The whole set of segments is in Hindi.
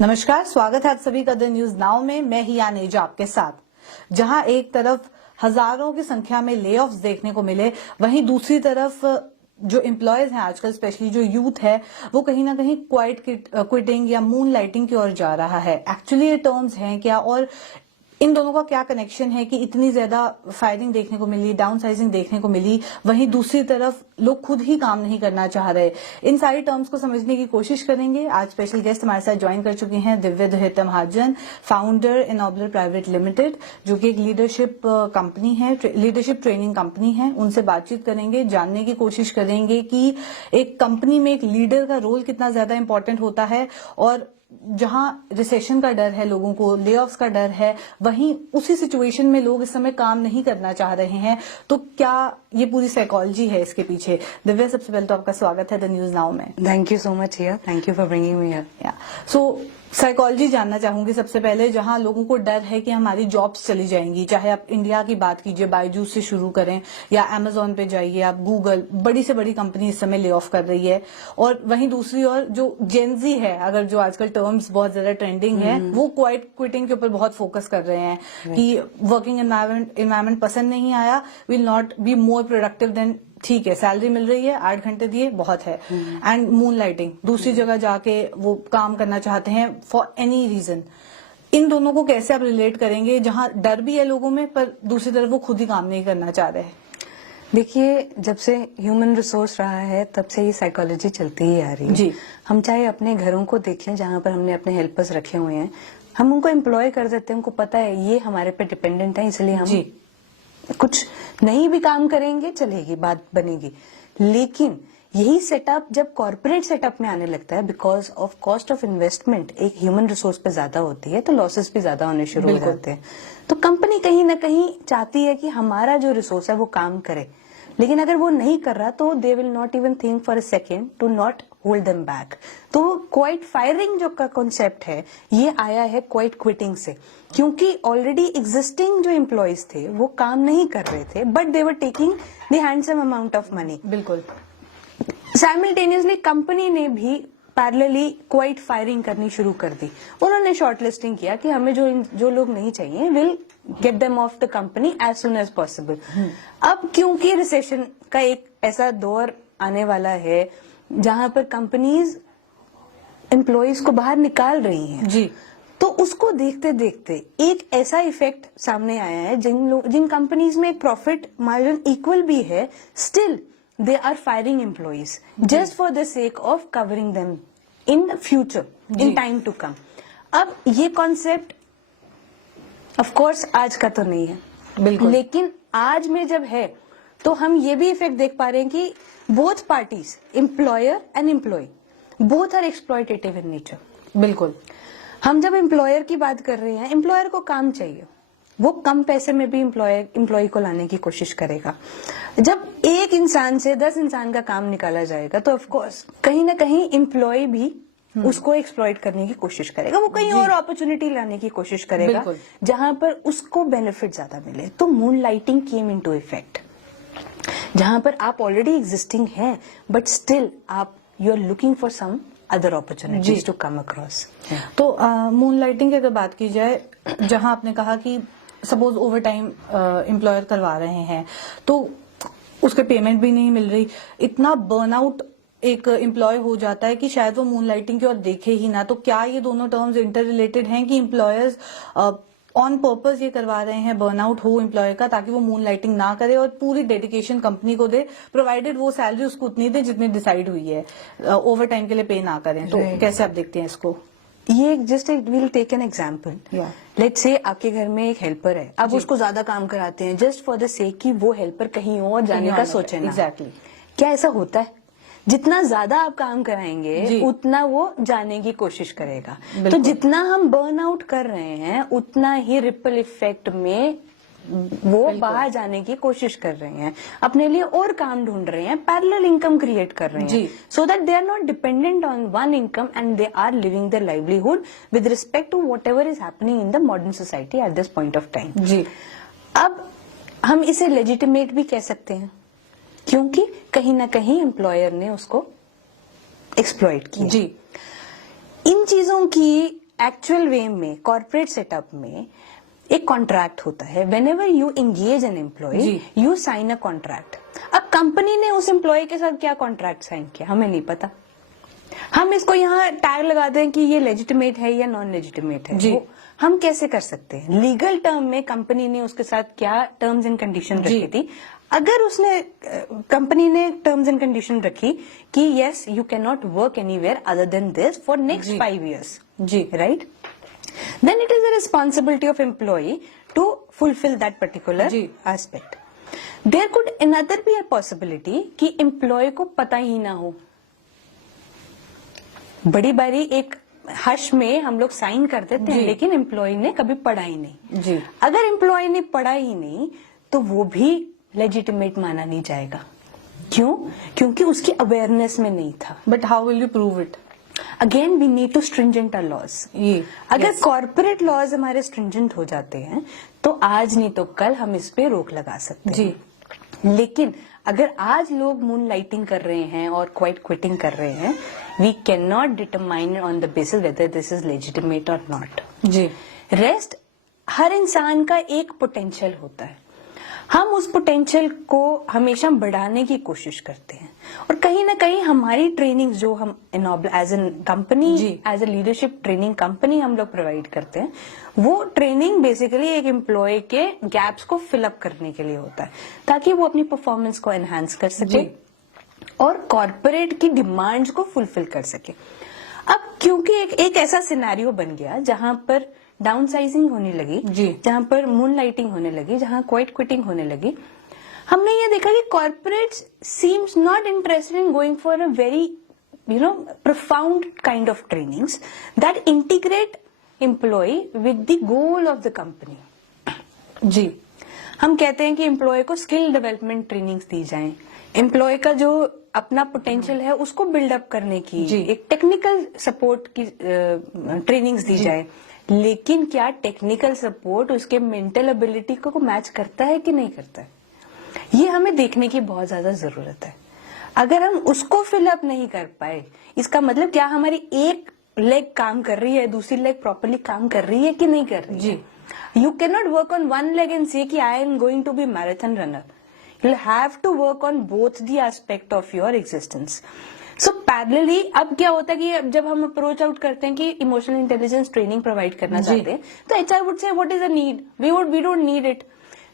नमस्कार, स्वागत है आप सभी का द न्यूज नाउ में। मैं हिया नेजा आपके साथ। जहां एक तरफ हजारों की संख्या में ले ऑफ्स देखने को मिले, वहीं दूसरी तरफ जो एम्प्लॉयज हैं आजकल, स्पेशली जो यूथ है, वो कहीं ना कहीं क्वाइट क्विटिंग या मून लाइटिंग की ओर जा रहा है। एक्चुअली ये टर्म्स हैं क्या और इन दोनों का क्या कनेक्शन है कि इतनी ज्यादा फायरिंग देखने को मिली, डाउन साइजिंग देखने को मिली, वहीं दूसरी तरफ लोग खुद ही काम नहीं करना चाह रहे। इन सारी टर्म्स को समझने की कोशिश करेंगे। आज स्पेशल गेस्ट हमारे साथ ज्वाइन कर चुके हैं दिव्य दुहिता महाजन, फाउंडर इनॉबलर प्राइवेट लिमिटेड, जो कि एक लीडरशिप कंपनी है, लीडरशिप ट्रेनिंग कंपनी है। उनसे बातचीत करेंगे, जानने की कोशिश करेंगे कि एक कंपनी में एक लीडर का रोल कितना ज्यादा इंपॉर्टेंट होता है, और जहां रिसेशन का डर है, लोगों को ले ऑफ्स का डर है, वहीं उसी सिचुएशन में लोग इस समय काम नहीं करना चाह रहे हैं। तो क्या ये पूरी साइकोलॉजी है इसके पीछे? दिव्या, सबसे पहले तो आपका स्वागत है द न्यूज नाउ में। Thank you so much here, thank you for bringing me here. So psychology जानना चाहूंगी सबसे पहले। जहां लोगों को डर है कि हमारी जॉब्स चली जाएंगी, चाहे आप इंडिया की बात कीजिए, बायजूस से शुरू करें या अमेजोन पे जाइए, आप गूगल, बड़ी से बड़ी कंपनी इस समय ले ऑफ कर रही है। और वहीं दूसरी ओर जो जेनजी है, अगर जो आजकल टर्म्स बहुत ज्यादा ट्रेंडिंग है, वो क्वाइट क्विटिंग के ऊपर बहुत फोकस कर रहे हैं कि वर्किंग एनवायरमेंट पसंद नहीं आया, will not be more productive then, ठीक है सैलरी मिल रही है, 8 घंटे दिए, बहुत है। एंड मून लाइटिंग, दूसरी जगह जाके वो काम करना चाहते हैं फॉर एनी रीजन। इन दोनों को कैसे आप रिलेट करेंगे, जहां डर भी है लोगों में पर दूसरी तरफ वो खुद ही काम नहीं करना चाह रहे? देखिए, जब से ह्यूमन रिसोर्स रहा है तब से ये साइकोलॉजी चलती ही आ रही है जी। हम चाहे अपने घरों को देखें, जहां पर हमने अपने हेल्पर्स रखे हुए हैं, हम उनको एम्प्लॉय कर देते हैं, उनको पता है ये हमारे पे डिपेंडेंट है, इसलिए हम कुछ नहीं भी काम करेंगे, चलेगी, बात बनेगी। लेकिन यही सेटअप जब कॉर्पोरेट सेटअप में आने लगता है, because of cost of investment एक ह्यूमन रिसोर्स पे ज्यादा होती है, तो लॉसेस भी ज्यादा होने शुरू हो जाते हैं। तो कंपनी कहीं ना कहीं चाहती है कि हमारा जो रिसोर्स है वो काम करे, लेकिन अगर वो नहीं कर रहा तो they will not even think for a second to not hold them back. तो क्वाइट फायरिंग जो का कॉन्सेप्ट है, ये आया है क्वाइट क्विटिंग से, क्योंकि ऑलरेडी एग्जिस्टिंग जो एम्प्लॉयज थे वो काम नहीं कर रहे थे, but they were taking the handsome amount of money. बिल्कुल। साइमल्टेनियसली कंपनी ने भी पैरेलली क्वाइट फायरिंग करनी शुरू कर दी। उन्होंने शॉर्ट लिस्टिंग किया कि हमें जो लोग नहीं चाहिए, will get them off the company as soon as possible. अब क्योंकि रिसेशन का एक ऐसा दौर आने वाला है जहां पर कंपनीज एम्प्लॉयज को बाहर निकाल रही हैं, जी, तो उसको देखते देखते एक ऐसा इफेक्ट सामने आया है, जिन कंपनीज में एक प्रॉफिट मार्जिन इक्वल भी है, still they are firing employees just for the sake of covering them in the future, in time to come. अब ये कॉन्सेप्ट ऑफ कोर्स आज का तो नहीं है, बिल्कुल, लेकिन आज में जब है तो हम ये भी इफेक्ट देख पा रहे हैं कि both parties, employer and employee, both are exploitative in nature. बिल्कुल। हम जब एम्प्लॉयर की बात कर रहे हैं, एम्प्लॉयर को काम चाहिए, वो कम पैसे में भी एम्प्लॉय को लाने की कोशिश करेगा। जब एक इंसान से 10 इंसान का काम निकाला जाएगा तो ऑफ कोर्स कहीं ना कहीं एम्प्लॉय भी उसको एक्सप्लॉइट करने की कोशिश करेगा, वो कहीं और अपॉर्चुनिटी लाने की कोशिश करेगा जहां पर उसको बेनिफिट ज्यादा मिले। तो moonlighting came into effect, जहां पर आप ऑलरेडी एग्जिस्टिंग हैं बट स्टिल आप you are looking for some other opportunities to come across. तो मून लाइटिंग की अगर बात की जाए, जहां आपने कहा कि सपोज ओवर टाइम एम्प्लॉयर करवा रहे हैं तो उसके पेमेंट भी नहीं मिल रही, इतना बर्नआउट एक एम्प्लॉय हो जाता है कि शायद वो मून लाइटिंग की ओर देखे ही ना। तो क्या ये दोनों टर्म्स इंटर रिलेटेड हैं कि एम्प्लॉयर्स ऑन पर्पस ये करवा रहे हैं बर्नआउट हो एम्प्लॉय का, ताकि वो मून लाइटिंग ना करे और पूरी डेडिकेशन कंपनी को दे, प्रोवाइडेड वो सैलरी उसको उतनी दे जितनी डिसाइड हुई है, ओवर टाइम के लिए पे ना करें? तो कैसे आप देखते हैं इसको? ये just will take an example. Let's say आपके घर में एक हेल्पर है, आप उसको ज्यादा काम कराते हैं जस्ट फॉर द सेक कि वो हेल्पर कहीं और जाने का सोचे ना। एग्जैक्टली। क्या ऐसा होता है? जितना ज्यादा आप काम कराएंगे उतना वो जाने की कोशिश करेगा। तो जितना हम बर्न आउट कर रहे हैं उतना ही रिपल इफेक्ट में वो बाहर जाने की कोशिश कर रहे हैं, अपने लिए और काम ढूंढ रहे हैं, पैरेलल इनकम क्रिएट कर रहे हैं, so that they are not dependent on one income and they are living their livelihood with respect to whatever is happening in the modern society at this point of time. जी, अब हम इसे लेजिटिमेट भी कह सकते हैं, क्योंकि कहीं ना कहीं एम्प्लॉयर ने उसको एक्सप्लॉइट किया। जी, इन चीजों की एक्चुअल वे में कॉर्पोरेट सेटअप में एक कॉन्ट्रैक्ट होता है. Whenever you engage an employee you sign a contract. अब कंपनी ने उस एम्प्लॉय के साथ क्या कॉन्ट्रैक्ट साइन किया हमें नहीं पता. हम इसको यहाँ टैग लगाते हैं कि ये लेजिटिमेट है या नॉन लेजिटिमेट है. वो हम कैसे कर सकते हैं? लीगल टर्म में कंपनी ने उसके साथ क्या टर्म्स एंड कंडीशन रखी थी. अगर उसने कंपनी ने टर्म्स एंड कंडीशन रखी कि yes you can not work anywhere other than this for next 5 years, जी right, then it is the responsibility of employee to fulfil that particular aspect. There could another be a possibility कि एम्प्लॉय को पता ही ना हो. बड़ी बारी एक हश में हम लोग साइन कर देते हैं लेकिन एम्प्लॉय ने कभी पढ़ा ही नहीं. जी. अगर एम्प्लॉय ने पढ़ा ही नहीं तो वो भी लेजिटिमेट माना नहीं जाएगा. क्यों? क्योंकि उसकी अवेयरनेस में नहीं था. But how will you prove it? Again we need to stringent our laws. अगर कॉर्पोरेट लॉज हमारे स्ट्रिंजेंट हो जाते हैं तो आज नहीं तो कल हम इस पे रोक लगा सकते हैं. लेकिन अगर आज लोग मून लाइटिंग कर रहे हैं और क्वाइट क्विटिंग कर रहे हैं, we can not determine on the basis whether this is legitimate और नॉट. जी. रेस्ट हर इंसान का एक पोटेंशियल होता है. हम उस पोटेंशियल को हमेशा बढ़ाने की कोशिश करते हैं और कहीं ना कहीं हमारी ट्रेनिंग जो हम as an company as a leadership training company हम लोग प्रोवाइड करते हैं, वो ट्रेनिंग बेसिकली एक एम्प्लॉय के गैप्स को फिलअप करने के लिए होता है ताकि वो अपनी परफॉर्मेंस को एनहांस कर सके और कॉर्पोरेट की डिमांड्स को फुलफिल कर सके. अब क्योंकि एक ऐसा सिनेरियो बन गया जहां पर डाउन साइजिंग होने लगी, जहां पर मून लाइटिंग होने लगी, जहां क्वाइट क्विटिंग होने लगी, हमने ये देखा कि corporate seems not interested in going for a very profound kind of trainings that integrate employee with the goal of the company. जी. हम कहते हैं कि एम्प्लॉय को स्किल डेवलपमेंट ट्रेनिंग्स दी जाएं, एम्प्लॉय का जो अपना पोटेंशियल है उसको बिल्डअप करने की एक टेक्निकल सपोर्ट की ट्रेनिंग्स दी जाए. लेकिन क्या टेक्निकल सपोर्ट उसके मेंटल एबिलिटी को मैच करता है कि नहीं करता है, ये हमें देखने की बहुत ज्यादा जरूरत है. अगर हम उसको फिलअप नहीं कर पाए, इसका मतलब क्या हमारी एक लेग काम कर रही है, दूसरी लेग प्रॉपरली काम कर रही है कि नहीं कर रही है. You can not work on one leg and say कि I am going to be marathon runner. You have to work on both the aspect of your existence. So parallelly अब क्या होता है कि जब हम अप्रोच आउट करते हैं कि इमोशनल इंटेलिजेंस ट्रेनिंग प्रोवाइड करना चाहते हैं तो HR would say what is the need, we don't need it.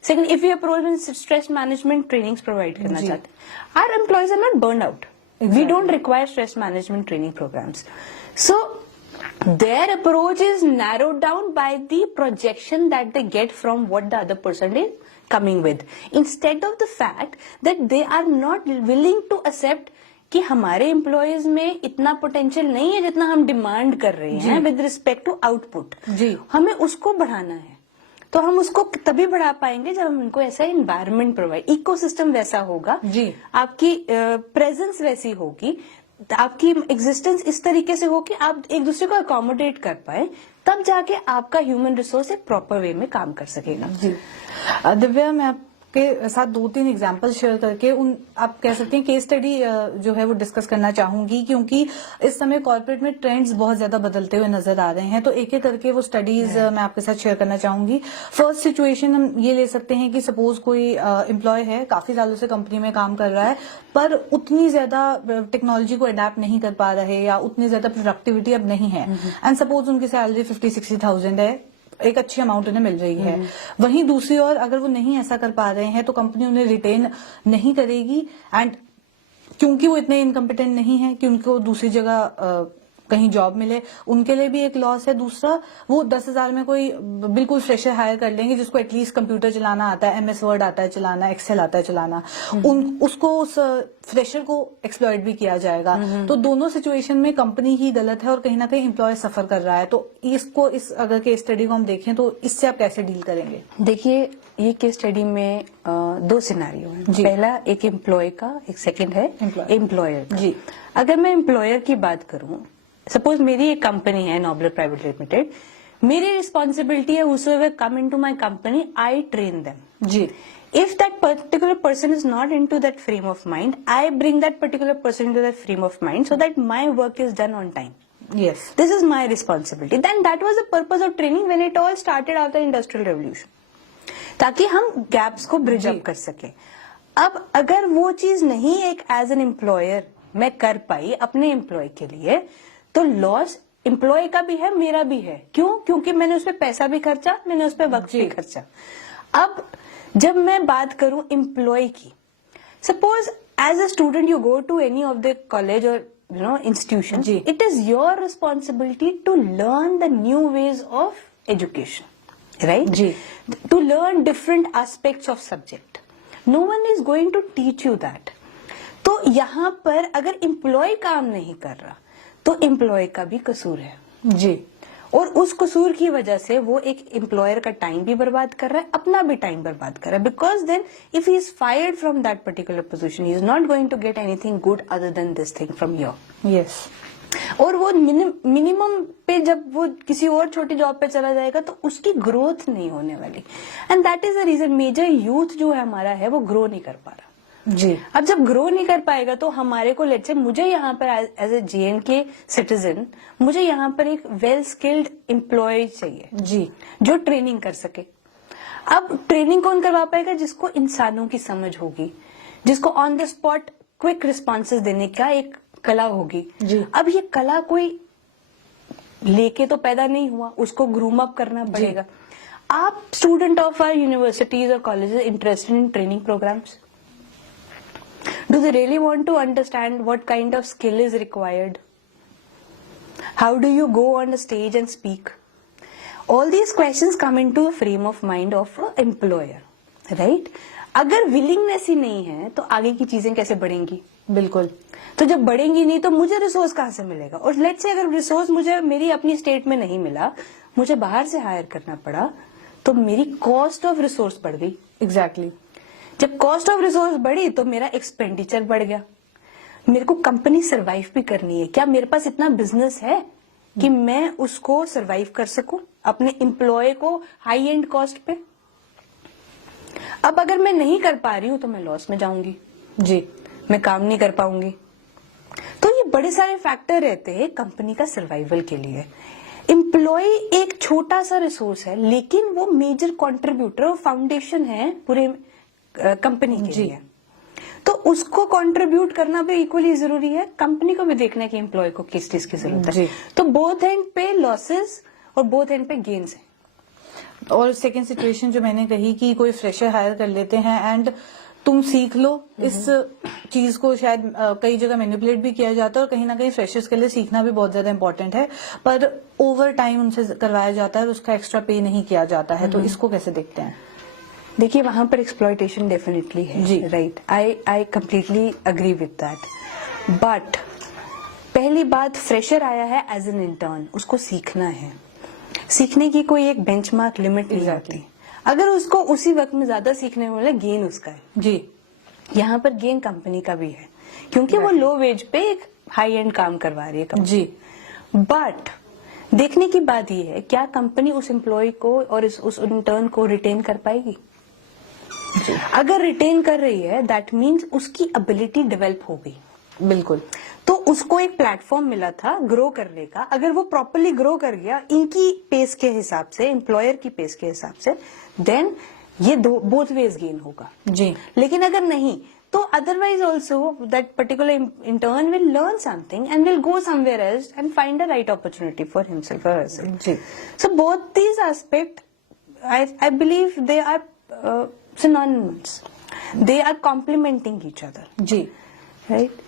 Second, if we approach में स्ट्रेस मैनेजमेंट ट्रेनिंग्स प्रोवाइड करना चाहते हैं, our employees are not burn out. We don't require stress management training programmes. So their approach is narrowed down by the projection that they get from what the other person is coming with, instead of the fact that they are not willing to accept कि हमारे एम्प्लॉयज में इतना पोटेंशियल नहीं है जितना हम डिमांड कर रहे हैं विद रिस्पेक्ट टू आउटपुट. हमें उसको बढ़ाना है. तो हम उसको तभी बढ़ा पाएंगे जब हम इनको ऐसा एनवायरनमेंट प्रोवाइड, इकोसिस्टम वैसा होगा, आपकी प्रेजेंस वैसी होगी, आपकी एग्जिस्टेंस इस तरीके से हो कि आप एक दूसरे को अकोमोडेट कर पाए, तब जाके आपका ह्यूमन रिसोर्स एक प्रॉपर वे में काम कर सकेगा. जी. दिव्या, मैं आपके साथ 2-3 एग्जांपल शेयर करके आप कह सकते हैं केस स्टडी जो है वो डिस्कस करना चाहूंगी, क्योंकि इस समय कॉर्पोरेट में ट्रेंड्स बहुत ज्यादा बदलते हुए नजर आ रहे हैं. तो एक एक करके वो स्टडीज मैं आपके साथ शेयर करना चाहूंगी. फर्स्ट सिचुएशन हम ये ले सकते हैं कि सपोज कोई एम्प्लॉय है, काफी सालों से कंपनी में काम कर रहा है, पर उतनी ज्यादा टेक्नोलॉजी को अडेप्ट नहीं कर पा रहे या उतनी ज्यादा प्रोडक्टिविटी अब नहीं है. एंड सपोज उनकी सैलरी 50-60,000 है, एक अच्छी अमाउंट उन्हें मिल रही है. वहीं दूसरी ओर अगर वो नहीं ऐसा कर पा रहे हैं तो कंपनी उन्हें रिटेन नहीं करेगी. एंड क्योंकि वो इतने इनकम्पिटेंट नहीं है कि उनको दूसरी जगह कहीं जॉब मिले, उनके लिए भी एक लॉस है. दूसरा, वो 10,000 में कोई बिल्कुल फ्रेशर हायर कर लेंगे जिसको एटलीस्ट कंप्यूटर चलाना आता है, MS वर्ड आता है चलाना, एक्सेल आता है चलाना, उसको उस फ्रेशर को एक्सप्लॉइट भी किया जाएगा. तो दोनों सिचुएशन में कंपनी ही गलत है और कहीं ना कहीं एम्प्लॉय सफर कर रहा है. तो इस अगर केस स्टडी को हम देखें तो इससे आप कैसे डील करेंगे? देखिए, ये केस स्टडी में 2 सिनेरियो है. पहला एक एम्प्लॉय का, एक सेकंड है एम्प्लॉयर. जी. अगर मैं एम्प्लॉयर की बात करूं, सपोज मेरी एक कंपनी है नॉबलर प्राइवेट लिमिटेड, मेरी रिस्पॉन्सिबिलिटी है whosoever come into my company, I train them. जी. If that particular person is not into that frame of mind, I bring that particular person into that frame of mind so that my work is done on time. Yes. This is my responsibility. Then that was the purpose of training when it all started after industrial revolution. ताकि हम गैप्स को ब्रिज अप कर सके. अब अगर वो चीज नहीं एक एज एन एम्प्लॉयर मैं कर पाई अपने एम्प्लॉय के लिए, तो लॉस एम्प्लॉय का भी है, मेरा भी है. क्यों? क्योंकि मैंने उस पर पैसा भी खर्चा, मैंने उस पर वक्त भी खर्चा. अब जब मैं बात करूं एम्प्लॉय की, suppose as a student you go to any of the college और institution, it is your responsibility to learn the new ways of education, right? To learn different aspects of subject. No one is going to teach you that. तो यहाँ पर अगर एम्प्लॉय काम नहीं कर रहा तो एम्प्लॉय का भी कसूर है जी. और उस कसूर की वजह से वो एक एम्प्लॉयर का टाइम भी बर्बाद कर रहा है, अपना भी टाइम बर्बाद कर रहा है. Because then if he is fired from that particular position, he is not going to get anything good other than this thing from your. Yes. और वो मिनिमम पे जब वो किसी और छोटी जॉब पे चला जाएगा तो उसकी ग्रोथ नहीं होने वाली. And that is the reason major youth जो है हमारा है वो ग्रो नहीं कर पा रहा जी. अब जब ग्रो नहीं कर पाएगा तो हमारे को लेट्स से मुझे यहाँ पर एज ए JNK सिटीजन मुझे यहाँ पर एक वेल स्किल्ड एम्प्लॉय चाहिए जी, जो ट्रेनिंग कर सके. अब ट्रेनिंग कौन करवा पाएगा? जिसको इंसानों की समझ होगी, जिसको on the spot quick responses देने का एक कला होगी जी. अब ये कला कोई लेके तो पैदा नहीं हुआ, उसको ग्रूम अप करना पड़ेगा. आप स्टूडेंट ऑफ आवर यूनिवर्सिटीज और colleges interested in training programmes? Do they really want to understand what kind of skill is required? How do you go on the stage and speak? All these questions come into the frame of mind of an employer, right? अगर willingness ही नहीं है तो आगे की चीजें कैसे बढ़ेंगी? बिल्कुल. तो जब बढ़ेंगी नहीं तो मुझे रिसोर्स कहाँ से मिलेगा? और लेट्स से अगर रिसोर्स मुझे मेरी अपनी स्टेट में नहीं मिला, मुझे बाहर से हायर करना पड़ा, तो मेरी कॉस्ट ऑफ रिसोर्स बढ़ गई. एग्जैक्टली. जब कॉस्ट ऑफ रिसोर्स बढ़ी तो मेरा एक्सपेंडिचर बढ़ गया. मेरे को कंपनी सरवाइव भी करनी है. क्या मेरे पास इतना बिजनेस है कि मैं उसको सरवाइव कर सकूं अपने एम्प्लॉय को हाई एंड कॉस्ट पे? अब अगर मैं नहीं कर पा रही हूं तो मैं लॉस में जाऊंगी जी, मैं काम नहीं कर पाऊंगी. तो ये बड़े सारे फैक्टर रहते हैं कंपनी का सर्वाइवल के लिए. एम्प्लॉय एक छोटा सा रिसोर्स है लेकिन वो मेजर कंट्रीब्यूटर और फाउंडेशन है पूरे कंपनी के लिए. तो उसको कंट्रीब्यूट करना भी इक्वली जरूरी है. कंपनी को भी देखना है कि एम्प्लॉय को किस चीज की जरूरत है. तो बोथ एंड पे लॉसेस और बोथ एंड पे गेन्स है. और सेकंड सिचुएशन जो मैंने कही कि कोई फ्रेशर हायर कर लेते हैं एंड तुम सीख लो, इस चीज को शायद कई जगह मैनिपुलेट भी किया जाता है और कहीं ना कहीं फ्रेशर्स के लिए सीखना भी बहुत ज्यादा इंपॉर्टेंट है, पर ओवर टाइम उनसे करवाया जाता है और उसका एक्स्ट्रा पे नहीं किया जाता है. तो इसको कैसे देखते हैं? देखिए वहां पर एक्सप्लॉयटेशन डेफिनेटली है जी, right. I completely agree with that. But पहली बात, फ्रेशर आया है एज एन इंटर्न, उसको सीखना है. सीखने की कोई एक बेंचमार्क लिमिट नहीं होती. अगर उसको उसी वक्त में ज्यादा सीखने में मिले, गेन उसका है जी. यहाँ पर गेन कंपनी का भी है क्योंकि वो लो वेज पे एक हाई एंड काम करवा रही है जी. बट देखने की बात ये है, क्या कंपनी उस एम्प्लॉय को और उस इंटर्न को रिटेन कर पाएगी? अगर रिटेन कर रही है दैट मीन्स उसकी एबिलिटी डेवलप हो गई. बिल्कुल. तो उसको एक प्लेटफॉर्म मिला था ग्रो करने का. अगर वो प्रॉपरली ग्रो कर गया इनकी पेस के हिसाब से, एम्प्लॉयर की पेस के हिसाब से, देन ये बोथ वेज गेन होगा जी. लेकिन अगर नहीं तो otherwise also that particular intern will learn something and will go somewhere else and find a right opportunity for himself और हरसेल्फ जी. So both these aspect I believe they are synonyms. They are complementing each other. जी. Right?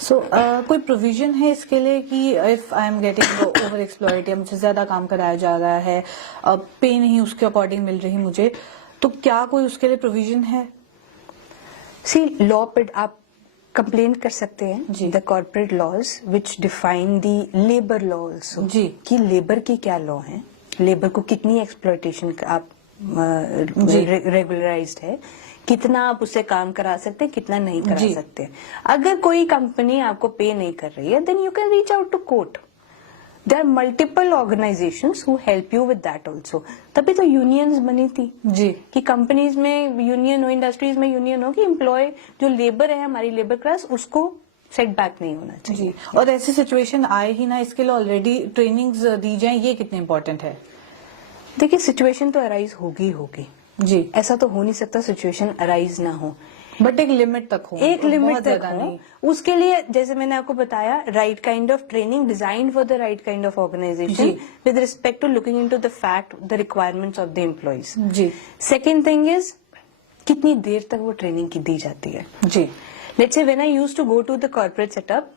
So, कोई प्रोविजन है इसके लिए कि if I am getting over exploit या मुझे ज्यादा काम कराया जा रहा है, पे नहीं उसके अकॉर्डिंग मिल रही मुझे, तो क्या कोई उसके लिए प्रोविजन है? सी लॉ पे आप कंप्लेन कर सकते हैं the corporate laws which define the labour law also जी, कि लेबर की क्या लॉ है, लेबर को कितनी एक्सप्लॉइटेशन आप रेगुलराइज्ड है, कितना आप उससे काम करा सकते हैं, कितना नहीं करा सकते. अगर कोई कंपनी आपको पे नहीं कर रही है then you can reach out to court. There are multiple organisations who help you with that also. तभी तो यूनियंस बनी थी जी, कि कंपनीज में यूनियन हो, इंडस्ट्रीज में यूनियन हो, कि एम्प्लॉय जो लेबर है हमारी लेबर क्लास उसको सेटबैक नहीं होना चाहिए। जी, और ऐसी सिचुएशन आए ही ना, इसके लिए ऑलरेडी ट्रेनिंग्स दी जाए, ये कितने इम्पोर्टेंट है? देखिए सिचुएशन तो अराइज होगी होगी जी, ऐसा तो हो नहीं सकता सिचुएशन अराइज ना हो, बट एक लिमिट तक हो, एक लिमिट बहुत तक ज्यादा हो। नहीं। उसके लिए जैसे मैंने आपको बताया, right kind of training design for the right kind of organisation जी। With respect to looking into the fact the requirements of the employees. जी सेकेंड थिंग इज कितनी देर तक वो ट्रेनिंग की दी जाती है। जी let's say when I used to go to the corporate setup,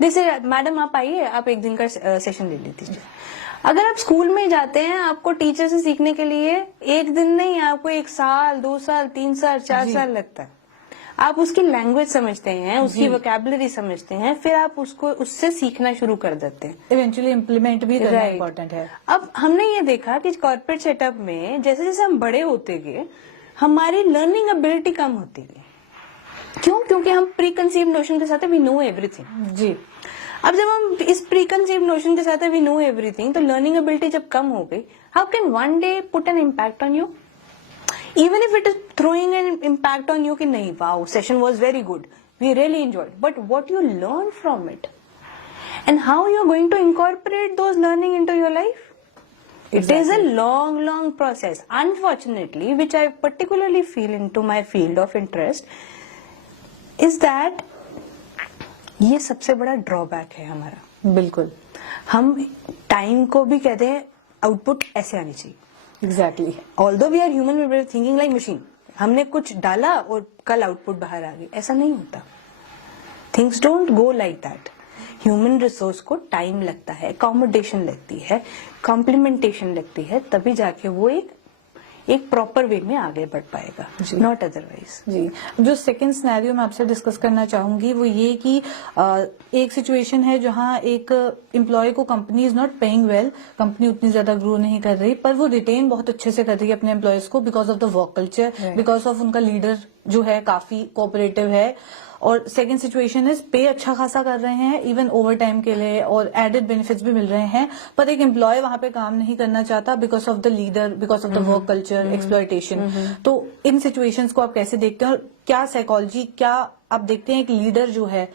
they say madam आप आइए, आप एक दिन का सेशन ले लीजिए। अगर आप स्कूल में जाते हैं, आपको टीचर से सीखने के लिए एक दिन नहीं, आपको 1 साल 2 साल 3 साल 4 जी। साल लगता है। आप उसकी लैंग्वेज समझते हैं, उसकी जी। वोकैबुलरी समझते हैं, फिर आप उसको उससे सीखना शुरू कर देते हैं। इवेंचुअली इम्प्लीमेंट भी करना Right. इम्पोर्टेंट है। अब हमने ये देखा कि कॉर्पोरेट सेटअप में जैसे जैसे हम बड़े होते गए, हमारी लर्निंग एबिलिटी कम होती गई। क्यों? क्योंकि हम प्री कंसीव नोशन के साथ वी नो एवरीथिंग। जी, अब जब हम इस प्री कंसीव नोशन के साथ वी नो एवरीथिंग, तो लर्निंग एबिलिटी जब कम हो गई, how can one day put an impact on you, even if it is throwing an impact on you कि नहीं, wow session was very good, we really enjoyed, but what you learn from it and how you're going to incorporate those learning into your life. It is a long process. Unfortunately, which I particularly feel into my field of interest, is that ये सबसे बड़ा ड्रॉबैक है हमारा। बिल्कुल, हम टाइम को भी कहते हैं आउटपुट ऐसे आनी चाहिए। Exactly. Although we are human, we are thinking like machine. हमने कुछ डाला और कल आउटपुट बाहर आ गई, ऐसा नहीं होता। Things don't go like that. Human resource को टाइम लगता है, अकोमोडेशन लगती है, कॉम्प्लीमेंटेशन लगती है, तभी जाके वो एक प्रॉपर वे में आगे बढ़ पाएगा, नॉट अदरवाइज। जी, जो सेकंड सिनेरियो मैं आपसे डिस्कस करना चाहूंगी वो ये कि एक सिचुएशन है जहां एक एम्प्लॉय को company is not paying well, company उतनी ज्यादा ग्रो नहीं कर रही, पर वो रिटेन बहुत अच्छे से कर रही है अपने एम्प्लॉयज को because of the work culture, because of उनका लीडर जो है काफी कोऑपरेटिव है। और सेकंड सिचुएशन इज पे अच्छा खासा कर रहे हैं, इवन ओवर टाइम के लिए, और एडेड बेनिफिट्स भी मिल रहे हैं, पर एक एम्प्लॉय वहां पे काम नहीं करना चाहता because of the leader, because of the work culture, exploitation. तो इन सिचुएशंस को आप कैसे देखते हैं, और क्या साइकोलॉजी, क्या आप देखते हैं एक लीडर जो है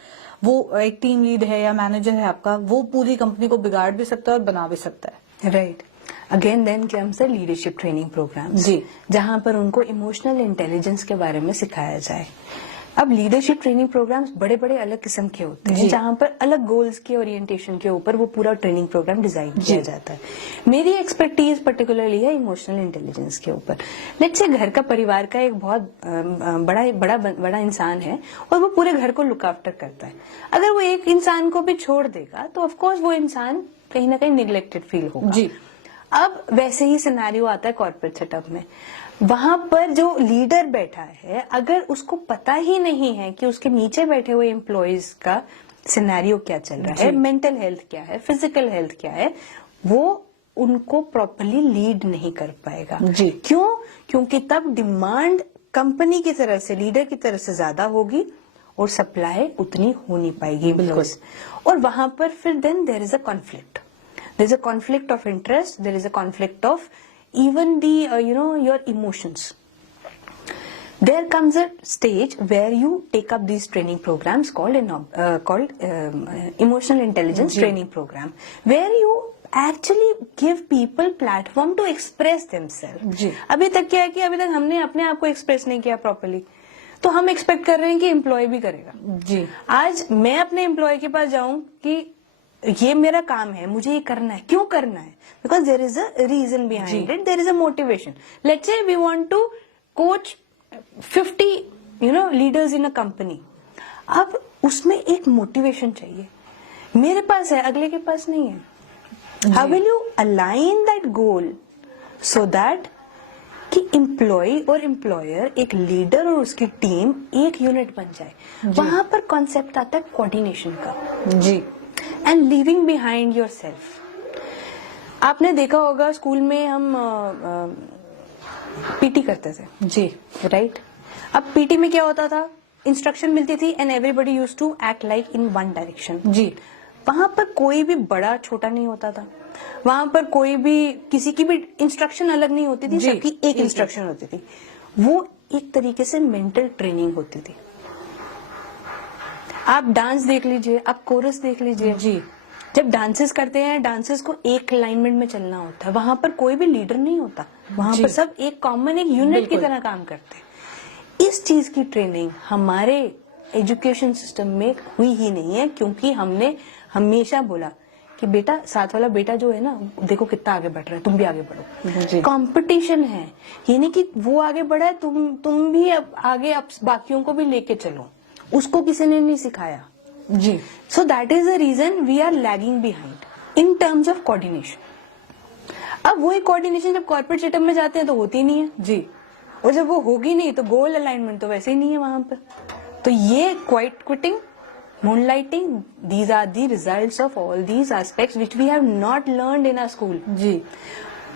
वो एक टीम लीड है या मैनेजर है आपका, वो पूरी कंपनी को बिगाड़ भी सकता है और बना भी सकता है? Right, again then comes the leadership training programme जी, जहां पर उनको इमोशनल इंटेलिजेंस के बारे में सिखाया जाए। अब लीडरशिप ट्रेनिंग प्रोग्राम्स बड़े बड़े अलग किस्म के होते हैं, जहां पर अलग गोल्स के ओरिएंटेशन के ऊपर वो पूरा ट्रेनिंग प्रोग्राम डिजाइन किया जाता है। मेरी एक्सपर्टीज पर्टिकुलरली है इमोशनल इंटेलिजेंस के ऊपर। लेट्स से घर का, परिवार का एक बहुत बड़ा इंसान है और वो पूरे घर को लुक आफ्टर करता है। अगर वो एक इंसान को भी छोड़ देगा तो ऑफकोर्स वो इंसान कहीं ना कहीं निग्लेक्टेड फील होगा। जी। अब वैसे ही सिनेरियो आता है कॉर्पोरेट सेटअप में। वहां पर जो लीडर बैठा है, अगर उसको पता ही नहीं है कि उसके नीचे बैठे हुए एम्प्लॉयज का सिनेरियो क्या चल रहा है, मेंटल हेल्थ क्या है, फिजिकल हेल्थ क्या है, वो उनको प्रॉपरली लीड नहीं कर पाएगा। जी। क्यों? क्योंकि तब डिमांड कंपनी की तरफ से, लीडर की तरफ से ज्यादा होगी और सप्लाई उतनी हो नहीं पाएगी। बिल्कुल। और वहां पर फिर then there is a conflict, there is a conflict of interest, there is a conflict of even the your emotions. There comes a stage where you take up these training programs called emotional intelligence training program, where you actually give people platform to express themselves. जी। अभी तक क्या है कि अभी तक हमने अपने आप को एक्सप्रेस नहीं किया प्रॉपरली, तो हम एक्सपेक्ट कर रहे हैं कि एम्प्लॉय भी करेगा। जी, आज मैं अपने एम्प्लॉय के पास जाऊं कि ये मेरा काम है, मुझे ये करना है। क्यों करना है? Because there is a reason behind it, there is a motivation. Let's say we want to coach 50 leaders in a company. अब उसमें एक मोटिवेशन चाहिए, मेरे पास है, अगले के पास नहीं है। How will you align that goal so that कि एम्प्लॉय और एम्प्लॉयर, एक लीडर और उसकी टीम एक यूनिट बन जाए। वहां पर कॉन्सेप्ट आता है कोऑर्डिनेशन का। जी, and leaving behind yourself. आपने देखा होगा स्कूल में हम पीटी करते थे। जी, राइट। अब पीटी में क्या होता था, इंस्ट्रक्शन मिलती थी and everybody used to act like in one direction. जी, वहां पर कोई भी बड़ा छोटा नहीं होता था, वहां पर कोई भी किसी की भी इंस्ट्रक्शन अलग नहीं होती थी, सबकी एक इंस्ट्रक्शन होती थी। वो एक तरीके से मेंटल ट्रेनिंग होती थी। आप डांस देख लीजिए, आप कोरस देख लीजिए जी। जब डांसेस करते हैं, डांसेस को एक अलाइनमेंट में चलना होता है, वहां पर कोई भी लीडर नहीं होता, वहां जी। पर सब एक कॉमन एक यूनिट की बिल्कुल। तरह काम करते हैं। इस चीज की ट्रेनिंग हमारे एजुकेशन सिस्टम में हुई ही नहीं है, क्योंकि हमने हमेशा बोला कि बेटा, साथ वाला बेटा जो है ना, देखो कितना आगे बढ़ रहा है, तुम भी आगे बढ़ो। जी। कंपटीशन है, ये नहीं कि वो आगे बढ़ा है, तुम भी अब आगे, अब बाकियों को भी लेके चलो, उसको किसी ने नहीं सिखाया। जी। So that is the reason we are lagging behind in terms of coordination। अब वही कोऑर्डिनेशन जब कॉर्पोरेट सेटअप में जाते हैं तो होती नहीं है जी। और जब वो होगी नहीं तो गोल अलाइनमेंट तो वैसे ही नहीं है वहां पर। तो ये quite quitting, moonlighting, these are the results of all these aspects which we have not learned in our school। जी।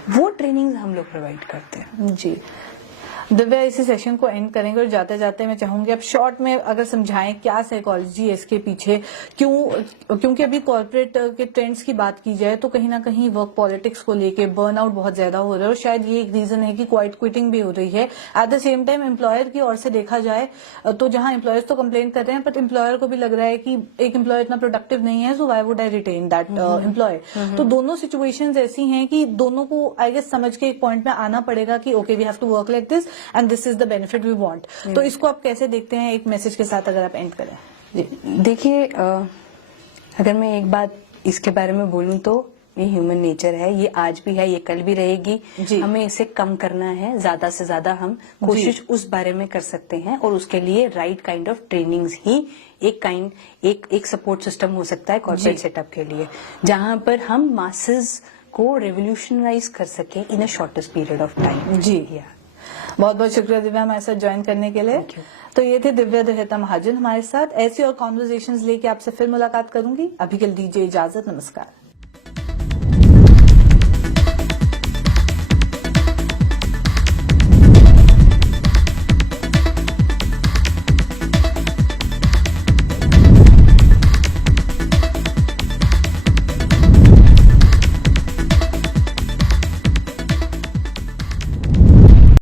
वो ट्रेनिंग हम लोग प्रोवाइड करते हैं। जी। दिव्या, इसी सेशन को एंड करेंगे और जाते जाते मैं चाहूंगी आप शॉर्ट में अगर समझाएं क्या साइकोलॉजी है इसके पीछे, क्योंकि अभी कॉर्पोरेट के ट्रेंड्स की बात की जाए तो कहीं ना कहीं वर्क पॉलिटिक्स को लेके बर्नआउट बहुत ज्यादा हो रहा है और शायद ये एक रीजन है कि क्वाइट क्विटिंग भी हो रही है। At the same time employer की ओर से देखा जाए तो जहां एम्प्लॉयर्स तो कंप्लेन कर रहे हैं, बट एम्प्लॉयर को भी लग रहा है कि एक एम्प्लॉयर इतना प्रोडक्टिव नहीं है, so why would I retain that employee. तो दोनों सिचुएशंस ऐसी हैं कि दोनों को आई गेस समझ के एक पॉइंट में आना पड़ेगा कि okay, we have to work like this and this is the benefit we want. तो इसको आप कैसे देखते हैं, एक मैसेज के साथ अगर आप एंड करें? जी देखिए, अगर मैं एक बात इसके बारे में बोलूं तो ये ह्यूमन नेचर है, ये आज भी है, ये कल भी रहेगी। हमें इसे कम करना है, ज्यादा से ज्यादा हम कोशिश उस बारे में कर सकते हैं और उसके लिए राइट काइंड ऑफ ट्रेनिंग्स ही एक सपोर्ट सिस्टम हो सकता है कॉर्पोरेट सेटअप के लिए, जहां पर हम मासेस को रेवोल्यूशनराइज कर सके इन अ शॉर्टेस्ट पीरियड ऑफ टाइम। जी। बहुत बहुत शुक्रिया दिव्या हमारे साथ ज्वाइन करने के लिए। तो ये थे दिव्या दुहेता महाजन हमारे साथ। ऐसी और कॉन्वर्सेशंस लेके आपसे फिर मुलाकात करूंगी। अभी के लिए दीजिए इजाजत, नमस्कार।